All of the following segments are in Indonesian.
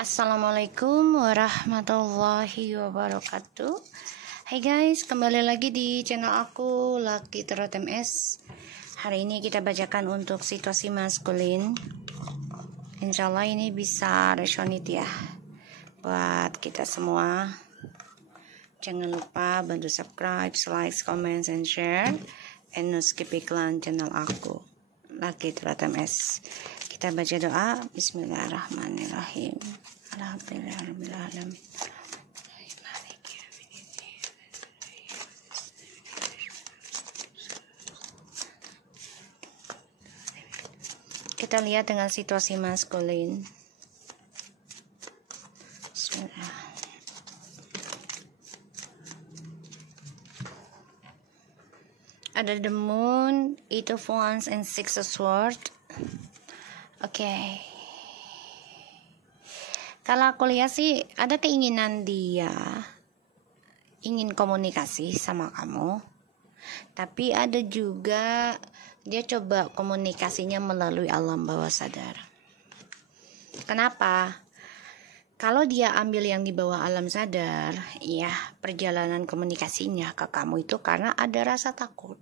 Assalamualaikum warahmatullahi wabarakatuh. Hai guys, kembali lagi di channel aku Lucky Tarot MS. Hari ini kita bacakan untuk situasi maskulin. Insya Allah ini bisa resonate ya buat kita semua. Jangan lupa bantu subscribe, like, comment, and share, and no skip iklan channel aku Lucky Tarot MS. Kita baca doa. Bismillahirrahmanirrahim. Alhamdulillahirrahmanirrahim. Kita lihat dengan situasi maskulin. Bismillah. Ada the moon, 8 of wands, and 6 of swords. Oke. Kalau aku lihat sih ada keinginan dia ingin komunikasi sama kamu, tapi ada juga dia coba komunikasinya melalui alam bawah sadar. Kenapa? Kalau dia ambil yang di bawah alam sadar, ya perjalanan komunikasinya ke kamu itu karena ada rasa takut.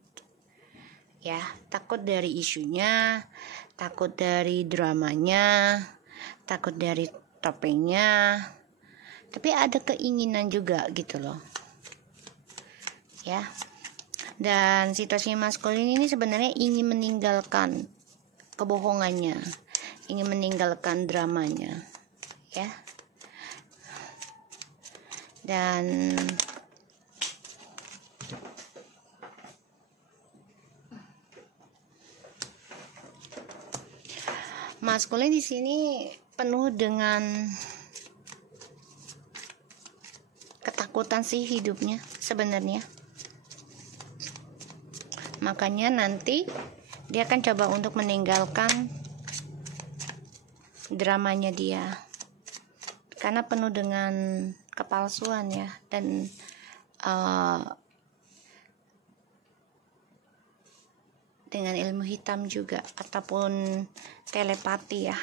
Ya, takut dari isunya, takut dari dramanya, takut dari topengnya, tapi ada keinginan juga gitu loh ya. Dan situasi maskulin ini sebenarnya ingin meninggalkan kebohongannya, ingin meninggalkan dramanya ya. Dan maskulin di sini penuh dengan ketakutan sih hidupnya sebenarnya. Makanya nanti dia akan coba untuk meninggalkan dramanya dia. Karena penuh dengan kepalsuan ya, dan dengan ilmu hitam juga ataupun telepati ya.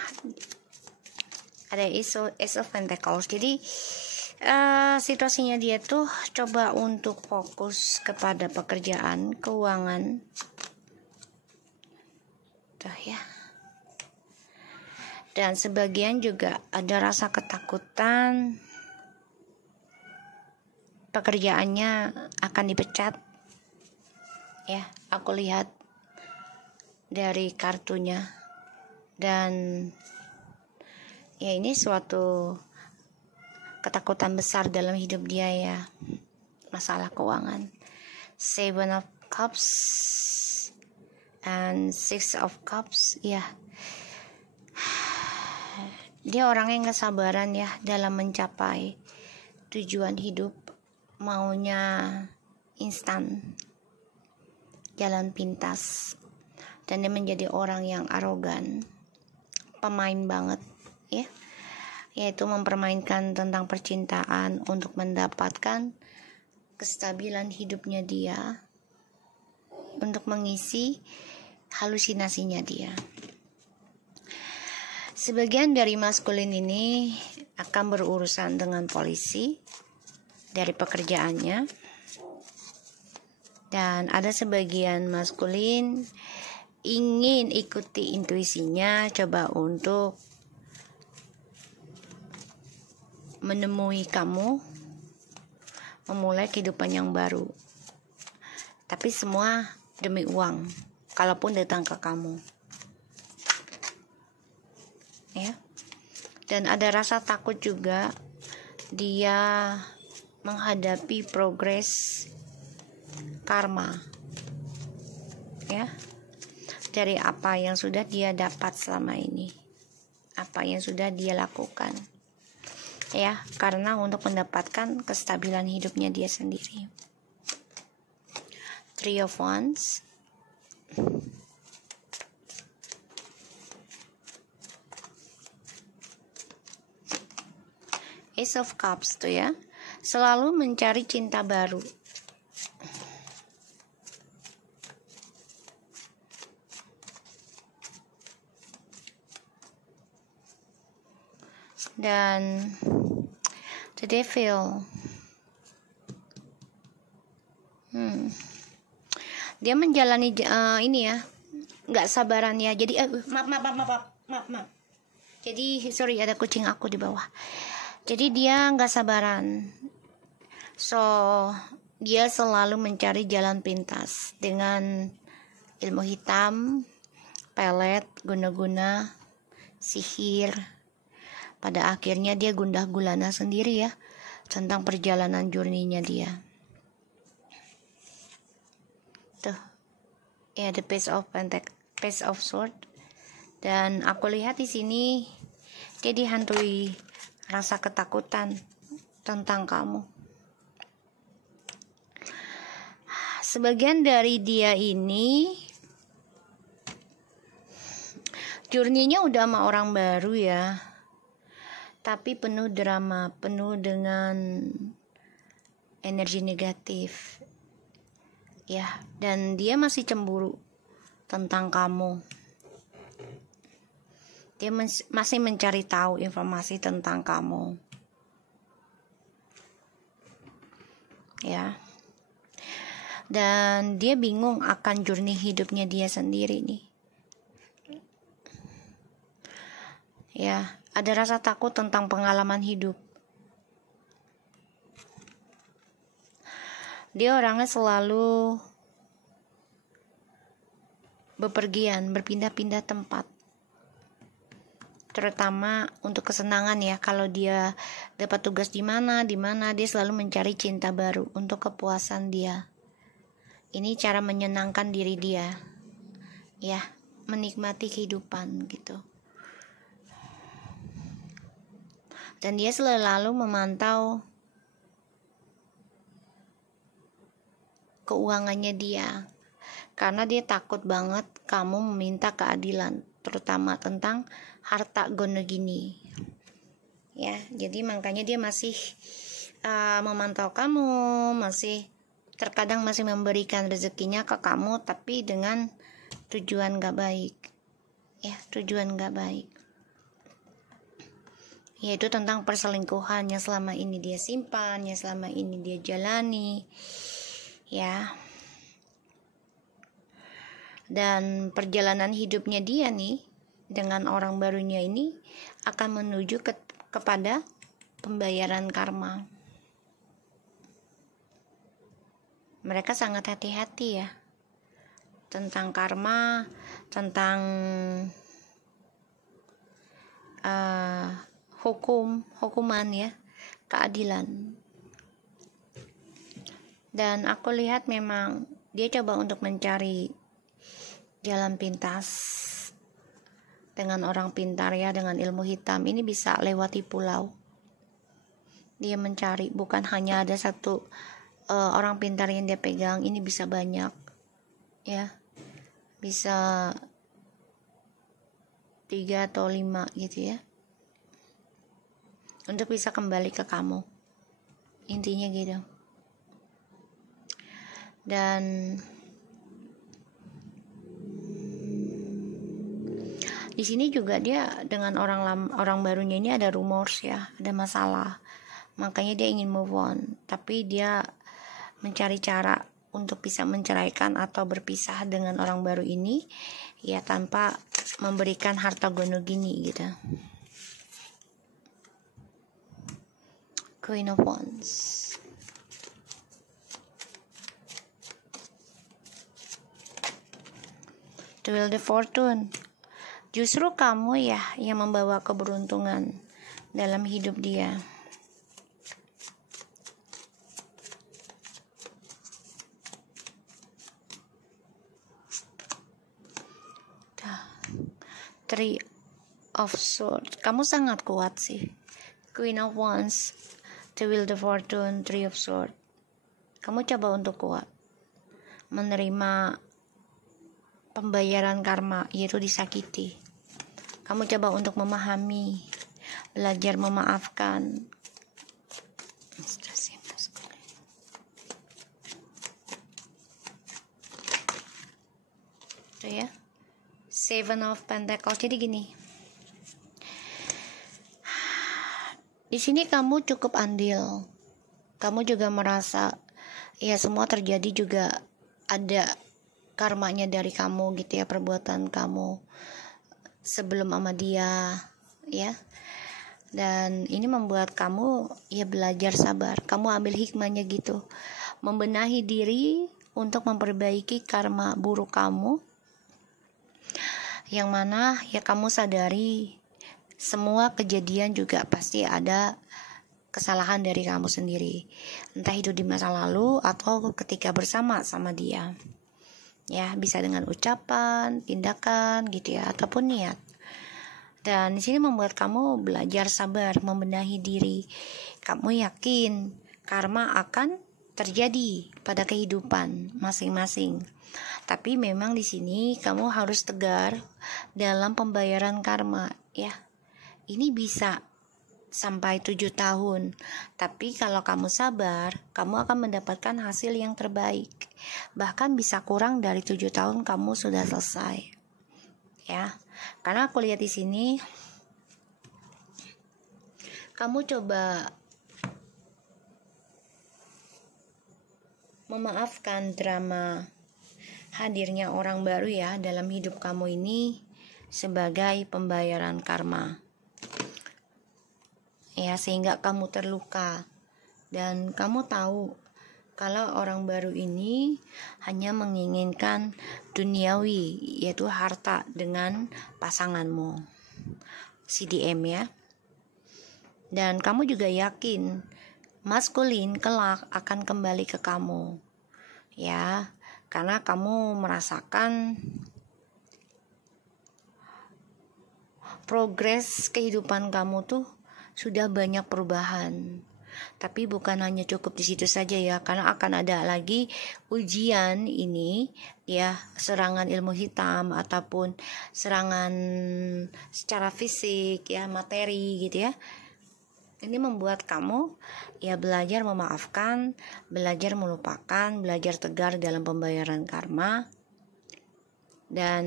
Ada Ace of Pentacles. Jadi situasinya dia tuh coba untuk fokus kepada pekerjaan, keuangan tuh ya. Dan sebagian juga ada rasa ketakutan pekerjaannya akan dipecat ya. Aku lihat dari kartunya, dan ya ini suatu ketakutan besar dalam hidup dia ya, masalah keuangan. 7 of Cups and 6 of Cups ya. Dia orang yang gak sabaran ya dalam mencapai tujuan hidup, maunya instan, jalan pintas, dan dia menjadi orang yang arogan, pemain banget ya, yaitu mempermainkan tentang percintaan untuk mendapatkan kestabilan hidupnya dia, untuk mengisi halusinasinya dia. Sebagian dari maskulin ini akan berurusan dengan polisi dari pekerjaannya, dan ada sebagian maskulin ingin ikuti intuisinya, coba untuk menemui kamu, memulai kehidupan yang baru, tapi semua demi uang, kalaupun datang ke kamu ya. Dan ada rasa takut juga dia menghadapi progres karma ya, dari apa yang sudah dia dapat selama ini, apa yang sudah dia lakukan ya, karena untuk mendapatkan kestabilan hidupnya dia sendiri. 3 of Wands, Ace of Cups tuh ya, selalu mencari cinta baru. Dan the devil, dia menjalani ini ya, nggak sabaran ya. Jadi maaf. Jadi sorry, ada kucing aku di bawah. Jadi dia nggak sabaran. So dia selalu mencari jalan pintas dengan ilmu hitam, pelet, guna-guna, sihir. Pada akhirnya dia gundah gulana sendiri ya tentang perjalanan journey-nya dia. Tuh, ya, the Page of Sword. Dan aku lihat di sini dia dihantui rasa ketakutan tentang kamu. Sebagian dari dia ini journey-nya udah sama orang baru ya, tapi penuh drama, penuh dengan energi negatif ya, dan dia masih cemburu tentang kamu. Dia masih mencari tahu informasi tentang kamu ya, dan dia bingung akan journey hidupnya dia sendiri nih ya. Ada rasa takut tentang pengalaman hidup. Dia orangnya selalu bepergian, berpindah-pindah tempat, terutama untuk kesenangan ya. Kalau dia dapat tugas di mana dia selalu mencari cinta baru untuk kepuasan dia. Ini cara menyenangkan diri dia ya, menikmati kehidupan gitu. Dan dia selalu memantau keuangannya dia, karena dia takut banget kamu meminta keadilan, terutama tentang harta gono gini ya. Jadi makanya dia masih memantau kamu, masih terkadang masih memberikan rezekinya ke kamu, tapi dengan tujuan gak baik ya, tujuan gak baik, yaitu tentang perselingkuhan yang selama ini dia simpan, yang selama ini dia jalani ya. Dan perjalanan hidupnya dia nih dengan orang barunya ini akan menuju kepada pembayaran karma. Mereka sangat hati-hati ya tentang karma, tentang hukuman ya, keadilan. Dan aku lihat memang dia coba untuk mencari jalan pintas dengan orang pintar ya, dengan ilmu hitam. Ini bisa lewati pulau. Dia mencari, bukan hanya ada satu orang pintar yang dia pegang, ini bisa banyak ya, bisa 3 atau 5 gitu ya, untuk bisa kembali ke kamu, intinya gitu. Dan di sini juga dia dengan orang barunya ini ada rumors ya, ada masalah, makanya dia ingin move on, tapi dia mencari cara untuk bisa menceraikan atau berpisah dengan orang baru ini ya, tanpa memberikan harta gono gini gitu. Queen of Wands. The Wheel of Fortune. Justru kamu ya yang membawa keberuntungan dalam hidup dia. Three of Swords. Kamu sangat kuat sih. Queen of Wands, The Wheel of Fortune, Three of Swords. Kamu coba untuk kuat, menerima pembayaran karma, yaitu disakiti. Kamu coba untuk memahami, belajar memaafkan. Itu ya, Seven of Pentacles. Jadi gini, Di sini kamu cukup andil. Kamu juga merasa ya semua terjadi juga ada karmanya dari kamu gitu ya, perbuatan kamu sebelum sama dia ya. Dan ini membuat kamu ya belajar sabar. Kamu ambil hikmahnya gitu, membenahi diri untuk memperbaiki karma buruk kamu, yang mana ya kamu sadari semua kejadian juga pasti ada kesalahan dari kamu sendiri, entah itu di masa lalu atau ketika bersama sama dia ya, bisa dengan ucapan, tindakan gitu ya, ataupun niat. Dan di sini membuat kamu belajar sabar, membenahi diri. Kamu yakin karma akan terjadi pada kehidupan masing-masing. Tapi memang di sini kamu harus tegar dalam pembayaran karma ya. Ini bisa sampai 7 tahun. Tapi kalau kamu sabar, kamu akan mendapatkan hasil yang terbaik. Bahkan bisa kurang dari 7 tahun kamu sudah selesai. Ya. Karena aku lihat di sini kamu coba memaafkan drama hadirnya orang baru ya dalam hidup kamu ini sebagai pembayaran karma. Ya, sehingga kamu terluka dan kamu tahu kalau orang baru ini hanya menginginkan duniawi, yaitu harta dengan pasanganmu CDM ya. Dan kamu juga yakin maskulin kelak akan kembali ke kamu ya, karena kamu merasakan progres kehidupan kamu tuh sudah banyak perubahan. Tapi bukan hanya cukup di situ saja ya, karena akan ada lagi ujian ini ya, serangan ilmu hitam ataupun serangan secara fisik ya, materi gitu ya. Ini membuat kamu ya belajar memaafkan, belajar melupakan, belajar tegar dalam pembayaran karma. Dan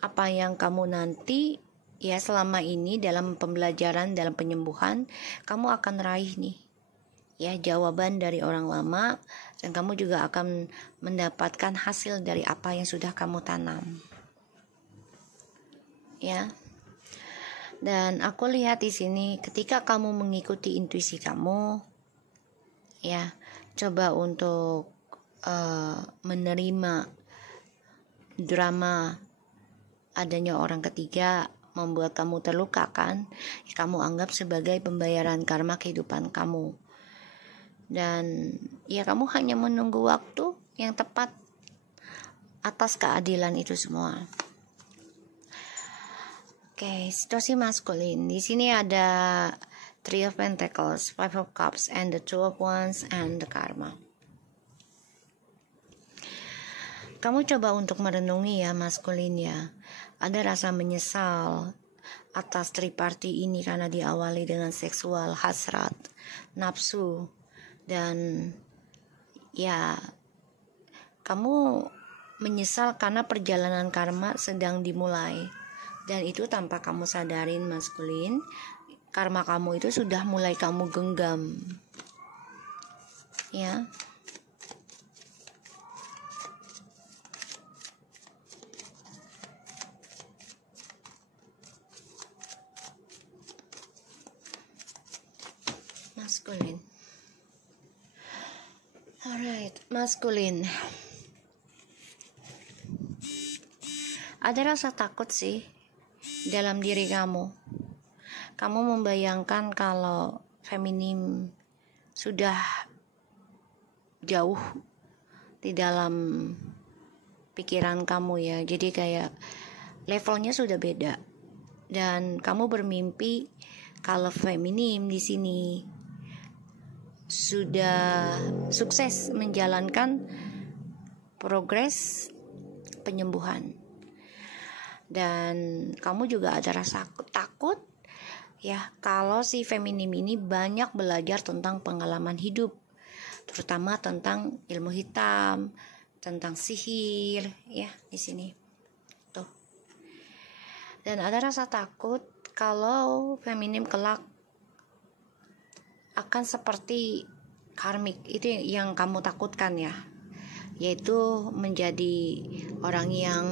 apa yang kamu nanti ya selama ini dalam pembelajaran, dalam penyembuhan, kamu akan raih nih ya jawaban dari orang lama, dan kamu juga akan mendapatkan hasil dari apa yang sudah kamu tanam ya. Dan aku lihat di sini ketika kamu mengikuti intuisi kamu ya, coba untuk menerima drama adanya orang ketiga membuat kamu terluka kan, ya, kamu anggap sebagai pembayaran karma kehidupan kamu. Dan ya kamu hanya menunggu waktu yang tepat atas keadilan itu semua. Oke, situasi maskulin. Di sini ada Three of Pentacles, Five of Cups, and the Two of Wands, and the Karma. Kamu coba untuk merenungi ya maskulin ya. Ada rasa menyesal atas triparti ini karena diawali dengan seksual, hasrat, nafsu, dan ya kamu menyesal karena perjalanan karma sedang dimulai. Dan itu tanpa kamu sadarin maskulin, karma kamu itu sudah mulai kamu genggam ya. Maskulin. Alright, maskulin. Ada rasa takut sih dalam diri kamu. Kamu membayangkan kalau feminim sudah jauh di dalam pikiran kamu ya. Jadi kayak levelnya sudah beda. Dan kamu bermimpi kalau feminim di sini sudah sukses menjalankan progres penyembuhan. Dan kamu juga ada rasa takut ya kalau si feminim ini banyak belajar tentang pengalaman hidup, terutama tentang ilmu hitam, tentang sihir ya di sini. Tuh. Dan ada rasa takut kalau feminim kelak akan seperti karmik. Itu yang kamu takutkan ya, yaitu menjadi orang yang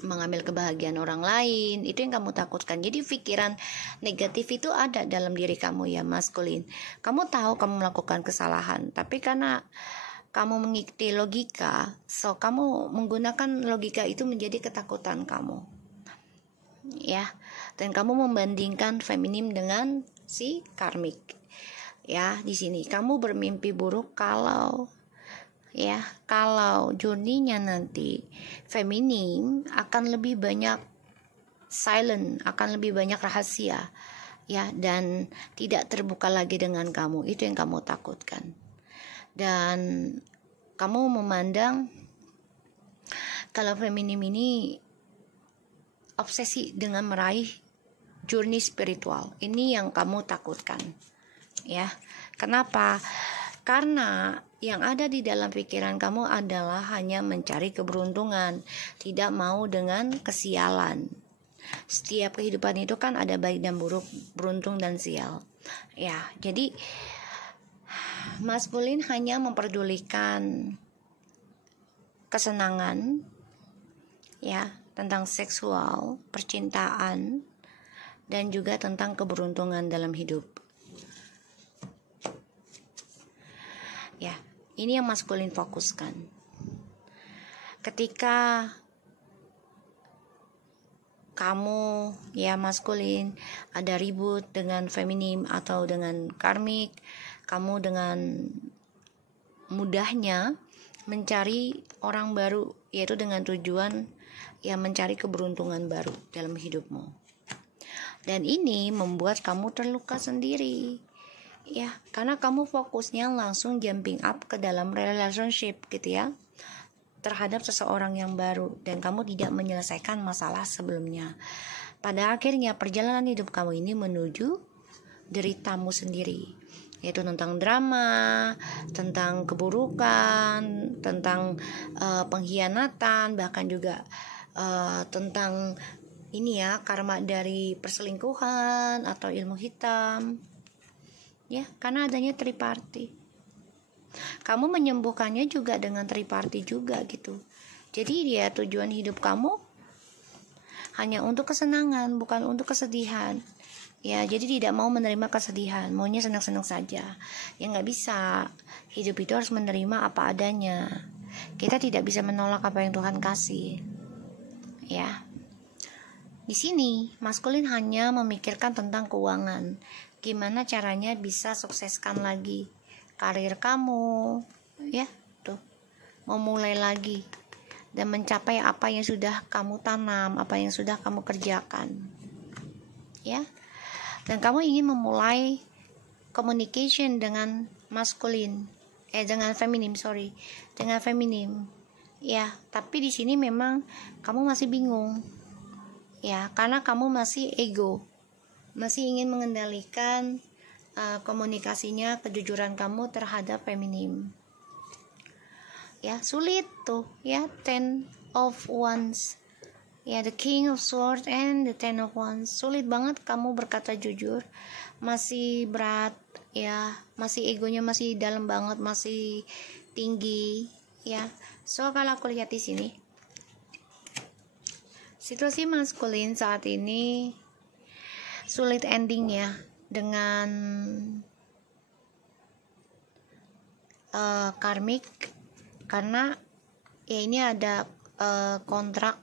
mengambil kebahagiaan orang lain. Itu yang kamu takutkan. Jadi pikiran negatif itu ada dalam diri kamu ya maskulin. Kamu tahu kamu melakukan kesalahan, tapi karena kamu mengikuti logika, so kamu menggunakan logika itu menjadi ketakutan kamu ya. Dan kamu membandingkan feminim dengan si karmik ya. Di sini kamu bermimpi buruk kalau journey-nya nanti feminim akan lebih banyak silent, akan lebih banyak rahasia ya, dan tidak terbuka lagi dengan kamu. Itu yang kamu takutkan. Dan kamu memandang kalau feminim ini obsesi dengan meraih journey spiritual. Ini yang kamu takutkan ya. Kenapa? Karena yang ada di dalam pikiran kamu adalah hanya mencari keberuntungan, tidak mau dengan kesialan. Setiap kehidupan itu kan ada baik dan buruk, beruntung dan sial ya. Jadi maskulin hanya memperdulikan kesenangan ya, tentang seksual, percintaan, dan juga tentang keberuntungan dalam hidup ya. Ini yang maskulin fokuskan. Ketika kamu ya maskulin ada ribut dengan feminim atau dengan karmik, kamu dengan mudahnya mencari orang baru, yaitu dengan tujuan ya mencari keberuntungan baru dalam hidupmu. Dan ini membuat kamu terluka sendiri ya, karena kamu fokusnya langsung jumping up ke dalam relationship gitu ya, terhadap seseorang yang baru, dan kamu tidak menyelesaikan masalah sebelumnya. Pada akhirnya perjalanan hidup kamu ini menuju deritamu sendiri, yaitu tentang drama, tentang keburukan, tentang pengkhianatan, bahkan juga tentang ini ya, karma dari perselingkuhan atau ilmu hitam ya, karena adanya triparty. Kamu menyembuhkannya juga dengan triparty juga gitu. Jadi dia tujuan hidup kamu hanya untuk kesenangan, bukan untuk kesedihan ya. Jadi tidak mau menerima kesedihan, maunya senang-senang saja ya. Nggak bisa, hidup itu harus menerima apa adanya. Kita tidak bisa menolak apa yang Tuhan kasih ya. Di sini maskulin hanya memikirkan tentang keuangan, gimana caranya bisa sukseskan lagi karir kamu ya, tuh memulai lagi dan mencapai apa yang sudah kamu tanam, apa yang sudah kamu kerjakan ya. Dan kamu ingin memulai communication dengan maskulin, dengan feminim ya. Tapi di sini memang kamu masih bingung ya, karena kamu masih ego, masih ingin mengendalikan komunikasinya, kejujuran kamu terhadap feminim ya. Sulit tuh ya, 10 of Wands ya, the King of Swords and the 10 of Wands. Sulit banget kamu berkata jujur, masih berat ya, masih egonya masih dalam banget, masih tinggi ya. So kalau aku lihat di sini situasi maskulin saat ini sulit ending ya, dengan karmik, karena ya ini ada kontrak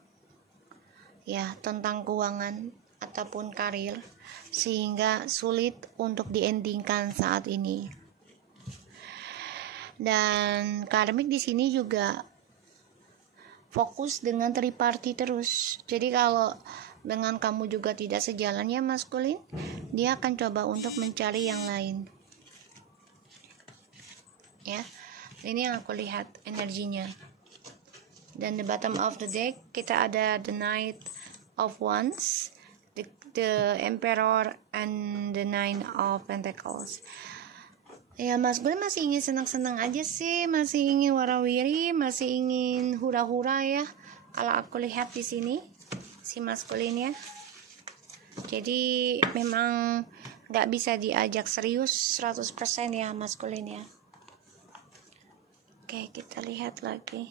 ya tentang keuangan ataupun karir, sehingga sulit untuk diendingkan saat ini. Dan karmik di sini juga fokus dengan triparty terus. Jadi kalau dengan kamu juga tidak sejalan ya maskulin, dia akan coba untuk mencari yang lain ya. Ini yang aku lihat energinya. Dan the bottom of the deck kita ada the Knight of Wands, the Emperor, and the Nine of Pentacles. Ya maskulin masih ingin senang-senang aja sih, masih ingin warawiri, masih ingin hura-hura ya. Kalau aku lihat di sini si maskulin ya. Jadi memang nggak bisa diajak serius 100% ya maskulin ya. Oke, kita lihat lagi.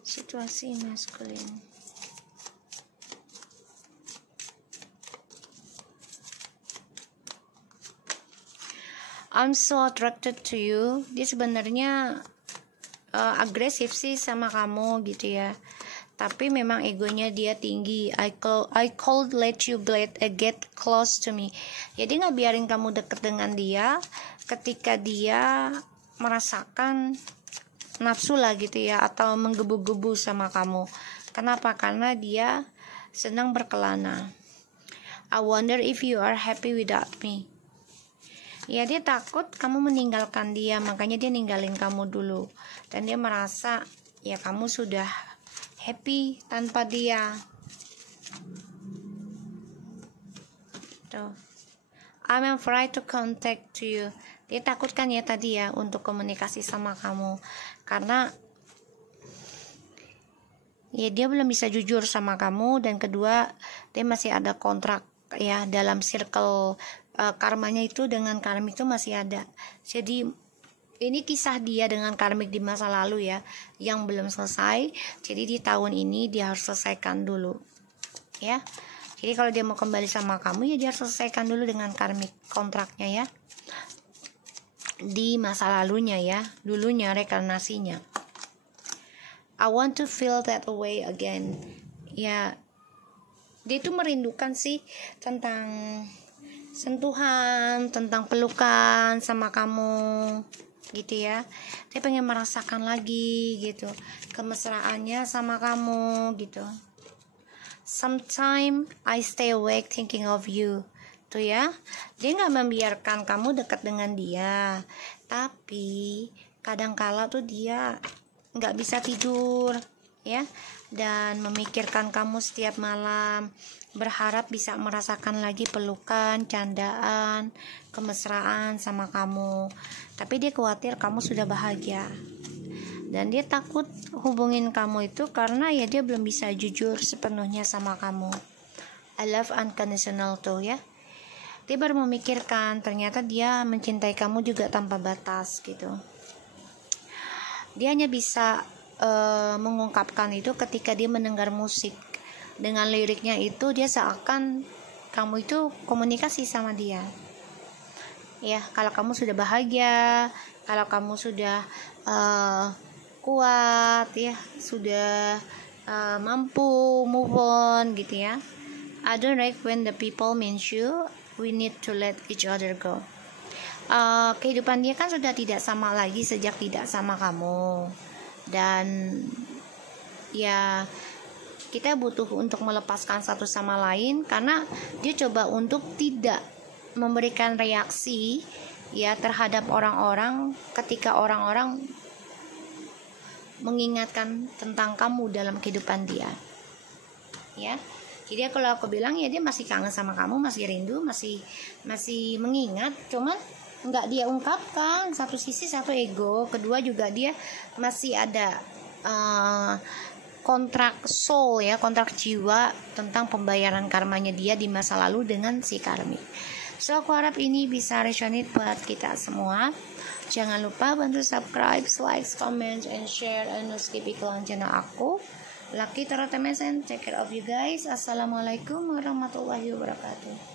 Situasi maskulin. I'm so attracted to you. Dia sebenarnya agresif sih sama kamu gitu ya. Tapi memang egonya dia tinggi. I could let you get close to me. Jadi nggak biarin kamu deket dengan dia ketika dia merasakan nafsu lah gitu ya, atau menggebu-gebu sama kamu. Kenapa? Karena dia senang berkelana. I wonder if you are happy without me. Ya, dia takut kamu meninggalkan dia, makanya dia ninggalin kamu dulu. Dan dia merasa ya kamu sudah happy tanpa dia. Tuh. I'm afraid to contact you. Dia takut kan ya tadi ya untuk komunikasi sama kamu, karena ya dia belum bisa jujur sama kamu, dan kedua dia masih ada kontrak ya dalam circle karmanya itu dengan karmik itu masih ada. Jadi ini kisah dia dengan karmik di masa lalu ya, yang belum selesai. Jadi di tahun ini dia harus selesaikan dulu ya. Jadi kalau dia mau kembali sama kamu ya dia harus selesaikan dulu dengan karmik kontraknya ya, di masa lalunya ya, dulunya rekarnasinya. I want to feel that way again. Ya, dia itu merindukan sih tentang sentuhan, tentang pelukan sama kamu gitu ya. Dia pengen merasakan lagi gitu kemesraannya sama kamu gitu. Sometimes I stay awake thinking of you. Tuh ya, dia gak membiarkan kamu dekat dengan dia, tapi kadangkala tuh dia gak bisa tidur ya, dan memikirkan kamu setiap malam, berharap bisa merasakan lagi pelukan, candaan, kemesraan sama kamu. Tapi dia khawatir kamu sudah bahagia, dan dia takut hubungin kamu itu karena ya dia belum bisa jujur sepenuhnya sama kamu. I love unconditional tuh ya. Dia baru memikirkan ternyata dia mencintai kamu juga tanpa batas gitu. Dia hanya bisa mengungkapkan itu ketika dia mendengar musik. Dengan liriknya itu dia seakan kamu itu komunikasi sama dia. Ya, kalau kamu sudah bahagia, kalau kamu sudah kuat ya, sudah mampu move on gitu ya. I don't like when the people means you, we need to let each other go. Kehidupan dia kan sudah tidak sama lagi sejak tidak sama kamu. Dan ya kita butuh untuk melepaskan satu sama lain, karena dia coba untuk tidak memberikan reaksi ya terhadap orang-orang ketika orang-orang mengingatkan tentang kamu dalam kehidupan dia ya. Jadi kalau aku bilang ya dia masih kangen sama kamu, masih rindu, masih mengingat, cuman nggak dia ungkapkan. Satu sisi satu ego, kedua juga dia masih ada kontrak soul ya, kontrak jiwa tentang pembayaran karmanya dia di masa lalu dengan si karmik. So aku harap ini bisa resonate buat kita semua. Jangan lupa bantu subscribe, like, comment, and share, and skip iklan channel aku. Lucky Tarot MSN, take care of you guys. Assalamualaikum warahmatullahi wabarakatuh.